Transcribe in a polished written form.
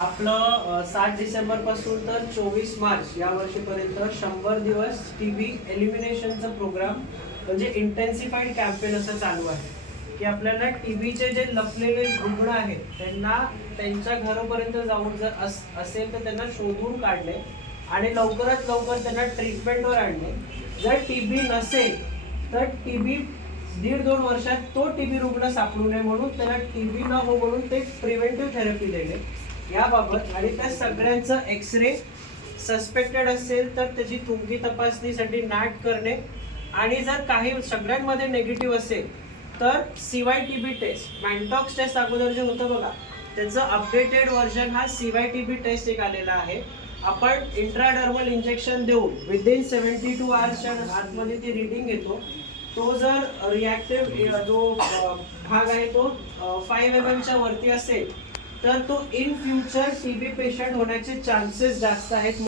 आपलं 7 डिसेंबर पासून तर 24 मार्च या वर्षीपर्यंत 100 दिवस टीबी एलिमिनेशनचा प्रोग्राम म्हणजे इंटेन्सिफाईड कॅम्पेन असं चालू आहे की आपल्याला टीबीचे जे लपलेले रुग्ण आहेत त्यांना त्यांच्या घरापर्यंत जाऊन जर असेल तर त्यांना शोधून काढणे आणि लवकरात लवकर त्यांना ट्रीटमेंटवर आणणे. जर टीबी नसेल तर टीबी 1.5-2 वर्षात तो टीबी रुग्ण सापडू नये म्हणून त्याला टीबी न हो म्हणून ते प्रिव्हेंटिव्ह थेरपी देणे याबाबत आणि त्या सगळ्यांचं एक्सरे सस्पेक्टेड असेल तर त्याची तुंगी तपासणीसाठी नॅट करणे आणि जर काही सगळ्यांमध्ये निगेटिव्ह असेल तर CYTB टेस्ट मॅन्टॉक्स टेस्ट अगोदर जे होतं बघा त्याचं अपडेटेड व्हर्जन हा CYTB टेस्ट एक आलेला आहे. आपण इंट्राडर्मल इंजेक्शन देऊन विदिन 72 आवर्सच्या आतमध्ये ती रिडिंग येतो. तो जर रिॲक्टिव्ह जो भाग आहे तो 5 mm च्या वरती असेल तर तो इन फ्युचर टीबी पेशंट होण्याचे चान्सेस जास्त आहेत.